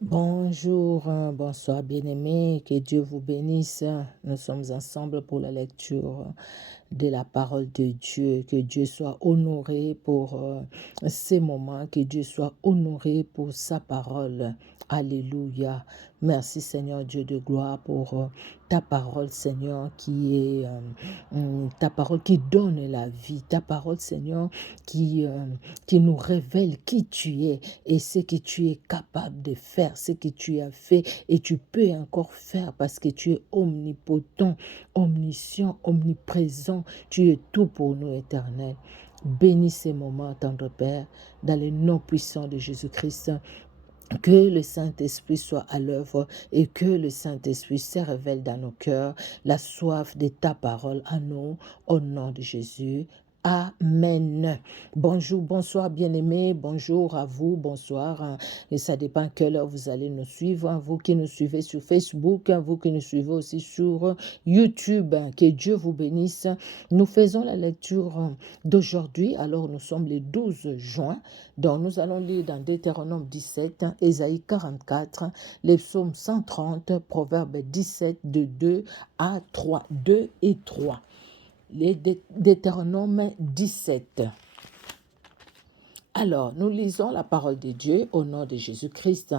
Bonjour, bonsoir bien-aimés, que Dieu vous bénisse. Nous sommes ensemble pour la lecture de la parole de Dieu. Que Dieu soit honoré pour ces moments, que Dieu soit honoré pour sa parole. Alléluia. Merci Seigneur Dieu de gloire pour ta parole Seigneur ta parole qui donne la vie, ta parole Seigneur qui nous révèle qui tu es et ce que tu es capable de faire, ce que tu as fait et tu peux encore faire parce que tu es omnipotent, omniscient, omniprésent. Tu es tout pour nous, Éternel. Bénis ces moments, tendre Père, dans le nom puissant de Jésus-Christ. Que le Saint-Esprit soit à l'œuvre et que le Saint-Esprit se révèle dans nos cœurs, la soif de ta parole à nous, au nom de Jésus. Amen. Bonjour, bonsoir bien-aimés, bonjour à vous, bonsoir. Et ça dépend à quelle heure vous allez nous suivre. Vous qui nous suivez sur Facebook, vous qui nous suivez aussi sur YouTube. Que Dieu vous bénisse. Nous faisons la lecture d'aujourd'hui. Alors nous sommes le 12 juin. Donc nous allons lire dans Deutéronome 17, Ésaïe 44, les psaumes 130, Proverbes 17 de 2 à 3, 2 et 3. Les Deutéronome 17. Alors, nous lisons la parole de Dieu au nom de Jésus-Christ.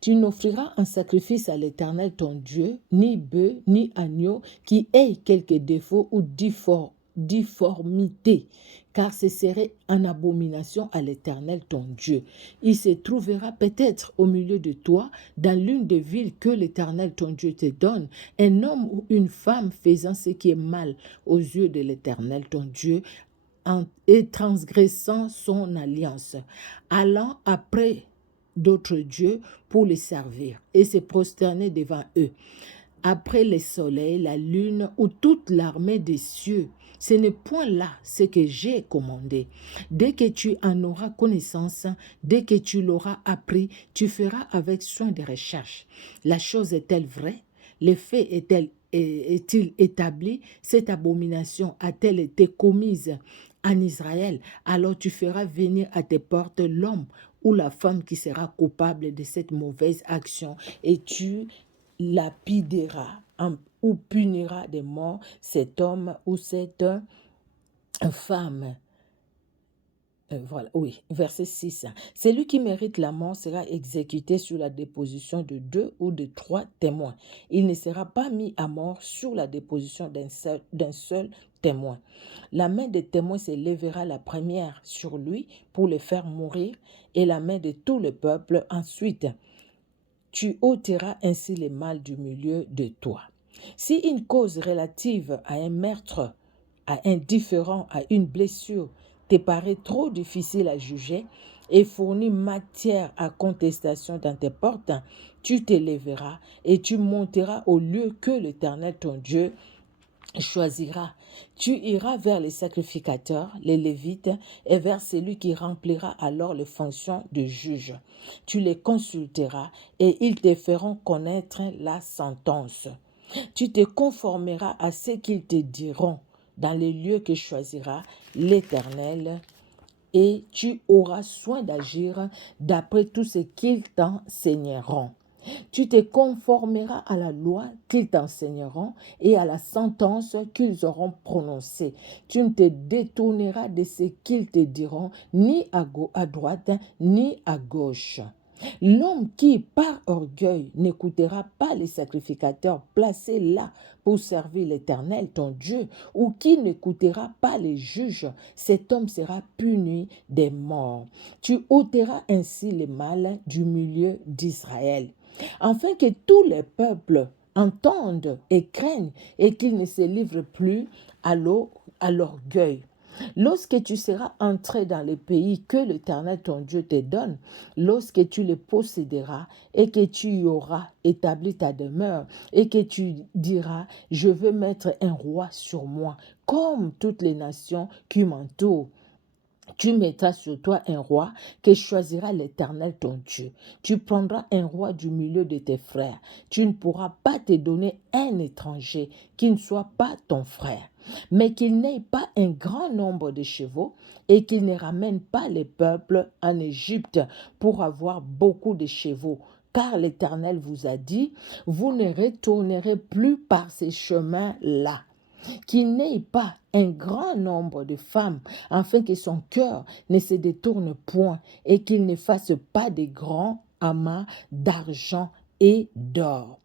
Tu n'offriras un sacrifice à l'Éternel ton Dieu, ni bœuf, ni agneau, qui ait quelque défaut ou difformité, car ce serait une abomination à l'Éternel ton Dieu. Il se trouvera peut-être au milieu de toi, dans l'une des villes que l'Éternel ton Dieu te donne, un homme ou une femme faisant ce qui est mal aux yeux de l'Éternel ton Dieu, et transgressant son alliance, allant après d'autres dieux pour les servir et se prosterner devant eux, après le soleil, la lune ou toute l'armée des cieux. Ce n'est point là ce que j'ai commandé. Dès que tu en auras connaissance, dès que tu l'auras appris, tu feras avec soin des recherches. La chose est-elle vraie? Le fait est-il établi? Cette abomination a-t-elle été commise en Israël? Alors tu feras venir à tes portes l'homme ou la femme qui sera coupable de cette mauvaise action et tu lapideras ou punira de mort cet homme ou cette femme. Voilà, oui, verset 6. Celui qui mérite la mort sera exécuté sur la déposition de 2 ou de 3 témoins. Il ne sera pas mis à mort sur la déposition d'un seul témoin. La main des témoins se lèvera la première sur lui pour le faire mourir, et la main de tout le peuple ensuite. Tu ôteras ainsi le mal du milieu de toi. Si une cause relative à un meurtre, à un différend, à une blessure te paraît trop difficile à juger et fournit matière à contestation dans tes portes, tu t'élèveras et tu monteras au lieu que l'Éternel ton Dieu choisira. Tu iras vers les sacrificateurs, les Lévites, et vers celui qui remplira alors les fonctions de juge. Tu les consulteras et ils te feront connaître la sentence. Tu te conformeras à ce qu'ils te diront dans les lieux que choisira l'Éternel et tu auras soin d'agir d'après tout ce qu'ils t'enseigneront. Tu te conformeras à la loi qu'ils t'enseigneront et à la sentence qu'ils auront prononcée. Tu ne te détourneras de ce qu'ils te diront, ni à droite, ni à gauche. L'homme qui, par orgueil, n'écoutera pas les sacrificateurs placés là pour servir l'Éternel, ton Dieu, ou qui n'écoutera pas les juges, cet homme sera puni des morts. Tu ôteras ainsi le mal du milieu d'Israël, afin que tous les peuples entendent et craignent et qu'ils ne se livrent plus à l'orgueil. Lorsque tu seras entré dans le pays que l'Éternel ton Dieu te donne, lorsque tu le posséderas et que tu y auras établi ta demeure et que tu diras, je veux mettre un roi sur moi, comme toutes les nations qui m'entourent. Tu mettras sur toi un roi que choisira l'Éternel ton Dieu. Tu prendras un roi du milieu de tes frères. Tu ne pourras pas te donner un étranger qui ne soit pas ton frère, mais qu'il n'ait pas un grand nombre de chevaux et qu'il ne ramène pas les peuples en Égypte pour avoir beaucoup de chevaux, car l'Éternel vous a dit, vous ne retournerez plus par ces chemins-là. Qu'il n'ait pas un grand nombre de femmes, afin que son cœur ne se détourne point et qu'il ne fasse pas de grands amas d'argent et d'or.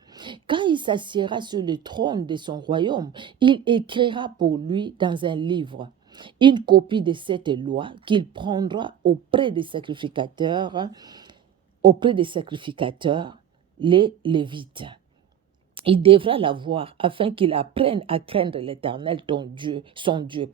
Quand il s'assiera sur le trône de son royaume, il écrira pour lui dans un livre une copie de cette loi qu'il prendra auprès des sacrificateurs, les Lévites. Il devra l'avoir afin qu'il apprenne à craindre l'Éternel, son Dieu,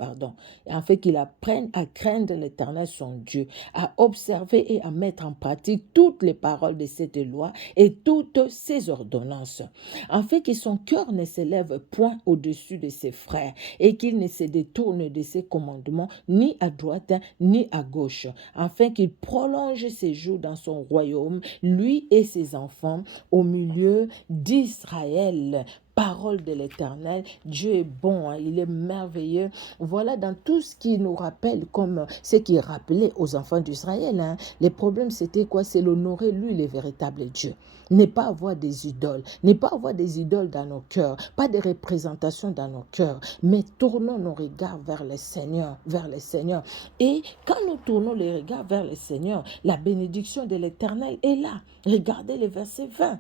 afin qu'il apprenne à craindre l'Éternel, son Dieu, à observer et à mettre en pratique toutes les paroles de cette loi et toutes ses ordonnances, afin que son cœur ne s'élève point au-dessus de ses frères et qu'il ne se détourne de ses commandements ni à droite ni à gauche, afin qu'il prolonge ses jours dans son royaume, lui et ses enfants, au milieu d'Israël. Parole de l'Éternel, Dieu est bon, hein, il est merveilleux. Voilà dans tout ce qui nous rappelle, comme ce qui rappelait aux enfants d'Israël. Hein. Les problèmes, c'était quoi? C'est l'honorer, lui, le véritable Dieu. Ne pas avoir des idoles, ne pas avoir des idoles dans nos cœurs, pas de représentations dans nos cœurs, mais tournons nos regards vers le Seigneur, Et quand nous tournons les regards vers le Seigneur, la bénédiction de l'Éternel est là. Regardez le verset 20.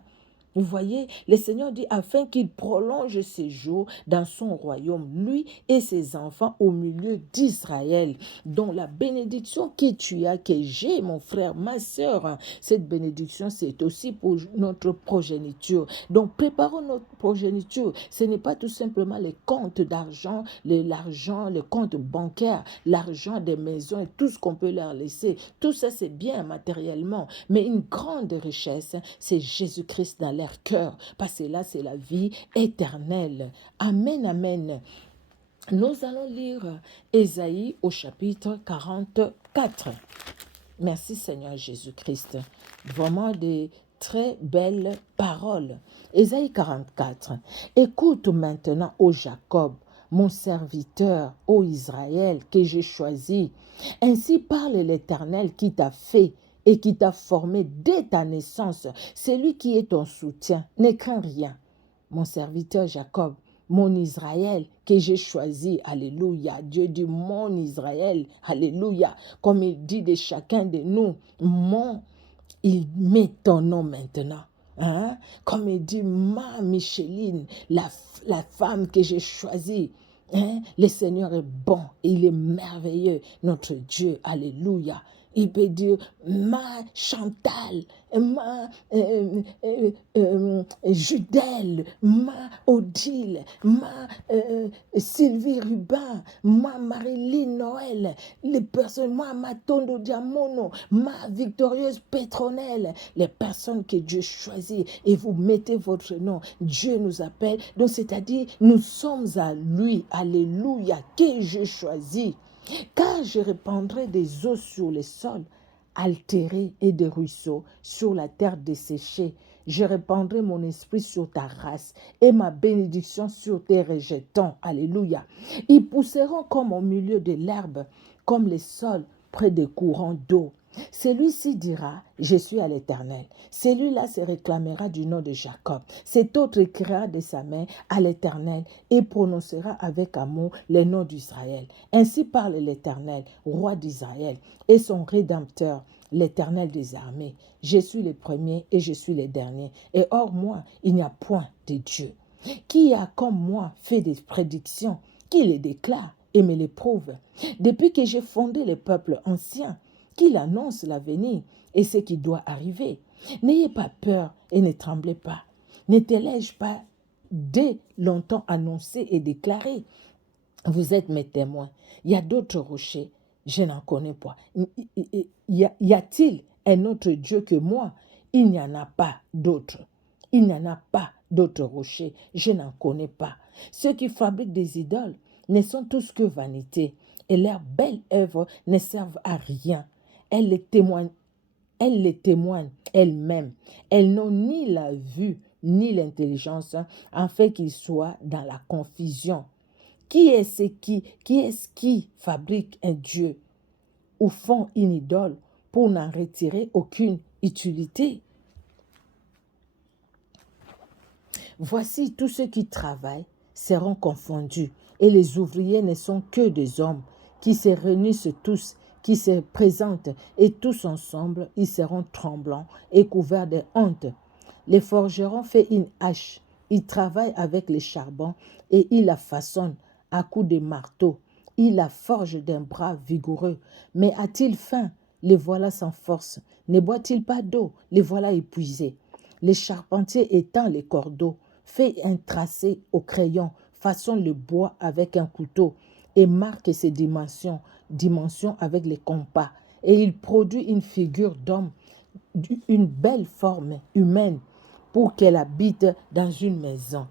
Vous voyez, le Seigneur dit afin qu'il prolonge ses jours dans son royaume, lui et ses enfants au milieu d'Israël, dont la bénédiction que tu as, que j'ai, mon frère, ma soeur, cette bénédiction, c'est aussi pour notre progéniture. Donc, préparons notre progéniture. Ce n'est pas tout simplement les comptes d'argent, l'argent, les comptes bancaires, l'argent des maisons et tout ce qu'on peut leur laisser. Tout ça, c'est bien matériellement, mais une grande richesse, c'est Jésus-Christ dans leur cœur, parce que là, c'est la vie éternelle. Amen, amen. Nous allons lire Ésaïe au chapitre 44. Merci Seigneur Jésus-Christ. Vraiment des très belles paroles. Ésaïe 44. Écoute maintenant, ô Jacob, mon serviteur, ô Israël, que j'ai choisi. Ainsi parle l'Éternel qui t'a fait et qui t'a formé dès ta naissance. C'est lui qui est ton soutien. Ne crains rien. Mon serviteur Jacob, mon Israël que j'ai choisi, alléluia. Dieu dit mon Israël, alléluia. Comme il dit de chacun de nous, il met ton nom maintenant. Hein? Comme il dit ma Micheline, la femme que j'ai choisie. Hein? Le Seigneur est bon, il est merveilleux, notre Dieu, alléluia. Il peut dire ma Chantal, ma Judelle, ma Odile, ma Sylvie Rubin, ma Marilyn Noël, les personnes, moi, ma Tondo Diamono, ma Victorieuse Pétronelle, les personnes que Dieu choisit et vous mettez votre nom. Dieu nous appelle, donc c'est-à-dire nous sommes à lui, alléluia, que je choisis. Car je répandrai des eaux sur les sols altérés et des ruisseaux sur la terre desséchée. Je répandrai mon esprit sur ta race et ma bénédiction sur tes rejetants. Alléluia. Ils pousseront comme au milieu de l'herbe, comme les sols près des courants d'eau. Celui-ci dira, je suis à l'Éternel. Celui-là se réclamera du nom de Jacob. Cet autre écrira de sa main à l'Éternel et prononcera avec amour le nom d'Israël. Ainsi parle l'Éternel, roi d'Israël, et son Rédempteur, l'Éternel des armées. Je suis le premier et je suis le dernier. Et hors moi, il n'y a point de Dieu. Qui a comme moi fait des prédictions, qui les déclare et me les prouve? Depuis que j'ai fondé les peuples anciens, qu'il annonce l'avenir et ce qui doit arriver. N'ayez pas peur et ne tremblez pas. Ne t'ai-je pas dès longtemps annoncé et déclaré? Vous êtes mes témoins. Il y a d'autres rochers, je n'en connais pas. Y a-t-il un autre Dieu que moi? Il n'y en a pas d'autre. Il n'y en a pas d'autres rochers, je n'en connais pas. Ceux qui fabriquent des idoles ne sont tous que vanité, et leurs belles œuvres ne servent à rien. Elles les témoignent elles-mêmes. Elles n'ont ni la vue ni l'intelligence, afin qu'ils soient dans la confusion. Qui est-ce qui fabrique un Dieu ou font une idole pour n'en retirer aucune utilité? Voici tous ceux qui travaillent seront confondus, et les ouvriers ne sont que des hommes qui se réunissent tous, qui se présentent, et tous ensemble, ils seront tremblants et couverts de honte. Les forgerons font une hache, ils travaillent avec les charbons et ils la façonnent à coups de marteau. Ils la forgent d'un bras vigoureux. Mais a-t-il faim? Les voilà sans force. Ne boit-il pas d'eau? Les voilà épuisés. Les charpentiers étendent les cordeaux, fait un tracé au crayon, façonne le bois avec un couteau et marque ses dimensions avec les compas. Et il produit une figure d'homme, une belle forme humaine pour qu'elle habite dans une maison.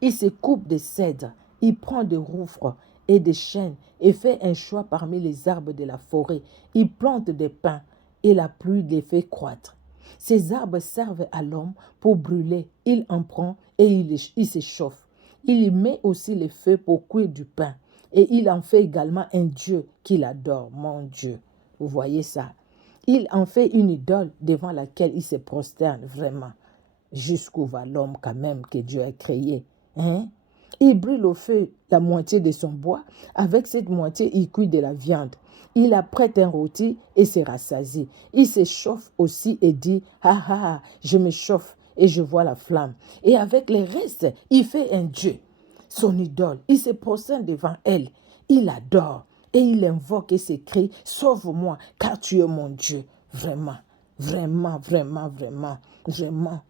Il se coupe des cèdres, il prend des roufres et des chênes et fait un choix parmi les arbres de la forêt. Il plante des pins et la pluie les fait croître. Ces arbres servent à l'homme pour brûler. Il en prend et il s'échauffe. Il y met aussi les feux pour cuire du pain. Et il en fait également un Dieu qu'il adore, mon Dieu. Vous voyez ça? Il en fait une idole devant laquelle il se prosterne vraiment. Jusqu'où va l'homme quand même que Dieu a créé? Hein? Il brûle au feu la moitié de son bois. Avec cette moitié, il cuit de la viande. Il apprête un rôti et se rassasie. Il se chauffe aussi et dit, « Ah ah, je me chauffe et je vois la flamme. » Et avec les restes, il fait un Dieu, son idole. Il se prosterne devant elle. Il adore et il invoque et s'écrie, « Sauve-moi, car tu es mon Dieu. » Vraiment, vraiment, vraiment, vraiment, vraiment.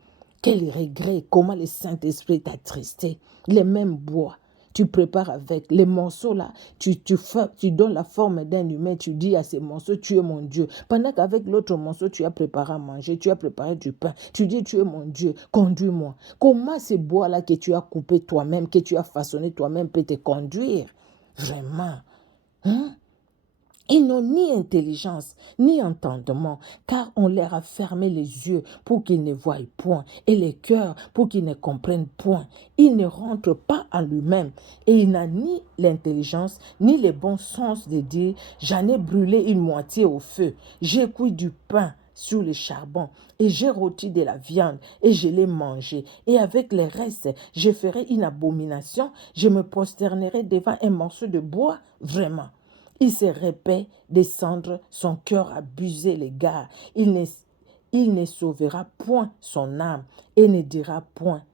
Quel regret, comment le Saint-Esprit t'a attristé. Les mêmes bois, tu prépares avec les morceaux là, tu donnes la forme d'un humain, tu dis à ces morceaux, tu es mon Dieu. Pendant qu'avec l'autre morceau, tu as préparé à manger, tu as préparé du pain, tu dis, tu es mon Dieu, conduis-moi. Comment ces bois là que tu as coupés toi-même, que tu as façonné toi-même peut te conduire? Vraiment, hein? Ils n'ont ni intelligence, ni entendement, car on leur a fermé les yeux pour qu'ils ne voient point, et les cœurs pour qu'ils ne comprennent point. Il ne rentre pas en lui-même, et il n'a ni l'intelligence, ni le bon sens de dire, j'en ai brûlé une moitié au feu, j'ai cuit du pain sur le charbon, et j'ai rôti de la viande, et je l'ai mangé, et avec les restes, je ferai une abomination, je me prosternerai devant un morceau de bois, vraiment. Il se répète descendre, son cœur abusé l'égard. Il ne sauvera point son âme et ne dira point,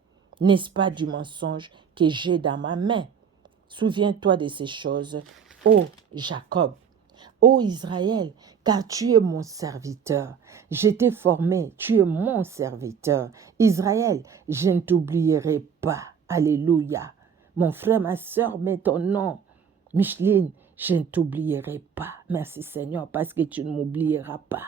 n'est-ce pas du mensonge que j'ai dans ma main? Souviens-toi de ces choses, ô Jacob, ô Israël, car tu es mon serviteur. Je t'ai formé, tu es mon serviteur. Israël, je ne t'oublierai pas. Alléluia. Mon frère, ma soeur, mets ton nom. Micheline, je ne t'oublierai pas. Merci Seigneur, parce que tu ne m'oublieras pas.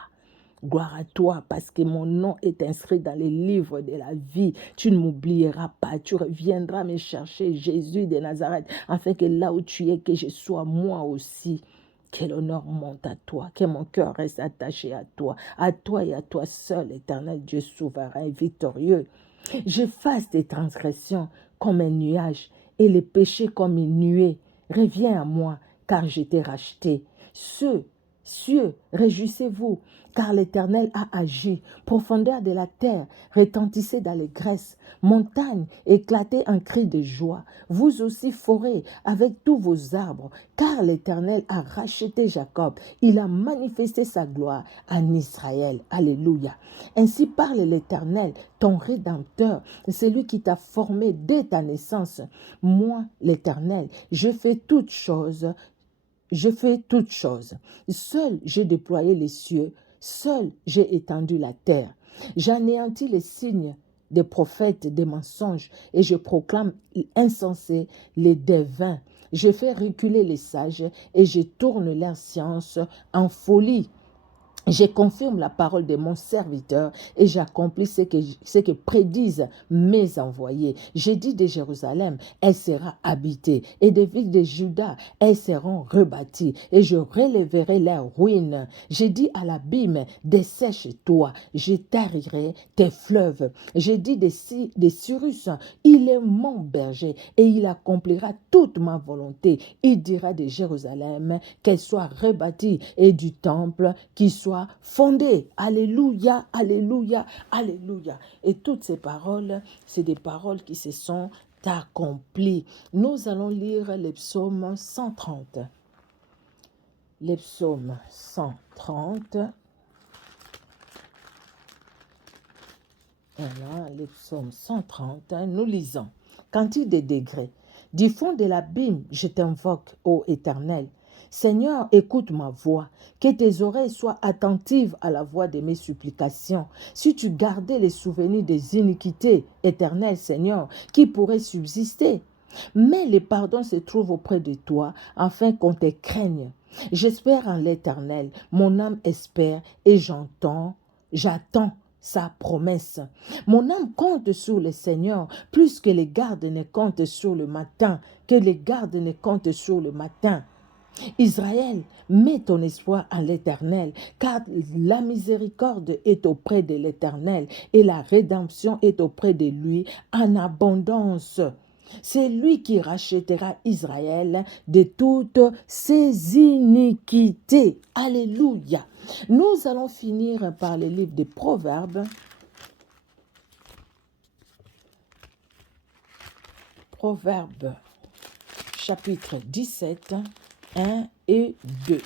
Gloire à toi, parce que mon nom est inscrit dans les livres de la vie. Tu ne m'oublieras pas. Tu reviendras me chercher, Jésus de Nazareth, afin que là où tu es, que je sois moi aussi. Que l'honneur monte à toi, que mon cœur reste attaché à toi et à toi seul, éternel Dieu souverain et victorieux. J'efface tes transgressions comme un nuage et les péchés comme une nuée. Reviens à moi, car je t'ai racheté. Cieux, réjouissez-vous, car l'Éternel a agi. Profondeur de la terre, retentissez dans les graisses. Montagnes, éclatez en cris de joie. Vous aussi, forêts, avec tous vos arbres, car l'Éternel a racheté Jacob. Il a manifesté sa gloire en Israël. Alléluia. Ainsi parle l'Éternel, ton Rédempteur, celui qui t'a formé dès ta naissance. Moi, l'Éternel, je fais toutes choses. Seul j'ai déployé les cieux, seul j'ai étendu la terre. J'anéantis les signes des prophètes, des mensonges, et je proclame insensés les devins. Je fais reculer les sages, et je tourne leur science en folie. Je confirme la parole de mon serviteur et j'accomplis ce que prédisent mes envoyés. J'ai dit de Jérusalem, elle sera habitée, et des villes de Juda, elles seront rebâties, et je relèverai leurs ruines. J'ai dit à l'abîme, dessèche-toi, je tarirai tes fleuves. J'ai dit des Cyrus, il est mon berger, et il accomplira toute ma volonté. Il dira de Jérusalem qu'elle soit rebâtie, et du temple qu'il soit soit fondée. Alléluia, alléluia, alléluia. Et toutes ces paroles, c'est des paroles qui se sont accomplies. Nous allons lire les psaumes 130. Les psaumes 130. Voilà, les psaumes 130, nous lisons. Cantique des degrés. Du fond de l'abîme, je t'invoque, ô Éternel. Seigneur, écoute ma voix, que tes oreilles soient attentives à la voix de mes supplications. Si tu gardais les souvenirs des iniquités, Éternel Seigneur, qui pourraient subsister? Mais le pardon se trouve auprès de toi, afin qu'on te craigne. J'espère en l'Éternel, mon âme espère et j'attends sa promesse. Mon âme compte sur le Seigneur, plus que les gardes ne comptent sur le matin, que les gardes ne comptent sur le matin. Israël, mets ton espoir en l'Éternel, car la miséricorde est auprès de l'Éternel et la rédemption est auprès de lui en abondance. C'est lui qui rachètera Israël de toutes ses iniquités. Alléluia. Nous allons finir par le livre des Proverbes. Proverbes, chapitre 17, 1 et 2.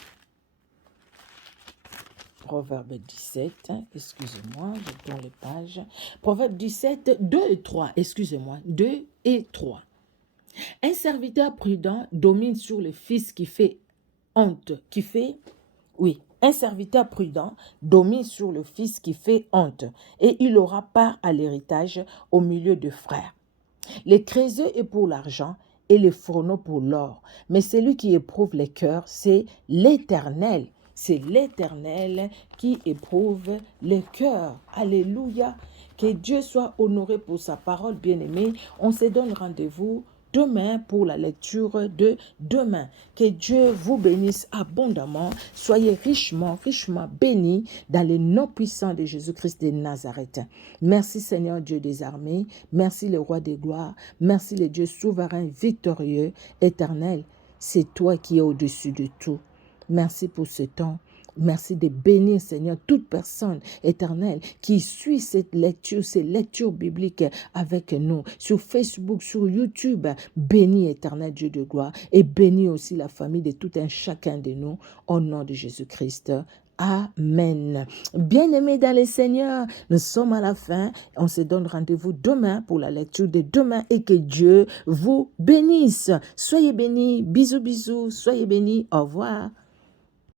Proverbe 17, excusez-moi, je tourne les pages. Proverbe 17, 2 et 3, excusez-moi, 2 et 3. Un serviteur prudent domine sur le fils qui fait honte, un serviteur prudent domine sur le fils qui fait honte, et il aura part à l'héritage au milieu de frères. Les créseux est pour l'argent, et les fourneaux pour l'or, mais celui qui éprouve les cœurs, c'est l'Éternel. C'est l'Éternel qui éprouve les cœurs. Alléluia. Que Dieu soit honoré pour sa parole, bien-aimée. On se donne rendez-vous demain pour la lecture de demain. Que Dieu vous bénisse abondamment. Soyez richement, richement bénis dans le nom puissant de Jésus-Christ de Nazareth. Merci Seigneur Dieu des armées. Merci le roi des gloires. Merci le Dieu souverain, victorieux, éternel. C'est toi qui es au-dessus de tout. Merci pour ce temps. Merci de bénir, Seigneur, toute personne éternelle qui suit cette lecture, ces lectures bibliques avec nous, sur Facebook, sur YouTube. Bénis, éternel Dieu de gloire, et bénis aussi la famille de tout un chacun de nous, au nom de Jésus-Christ. Amen. Bien-aimés dans le Seigneur, nous sommes à la fin. On se donne rendez-vous demain pour la lecture de demain et que Dieu vous bénisse. Soyez bénis. Bisous, bisous. Soyez bénis. Au revoir.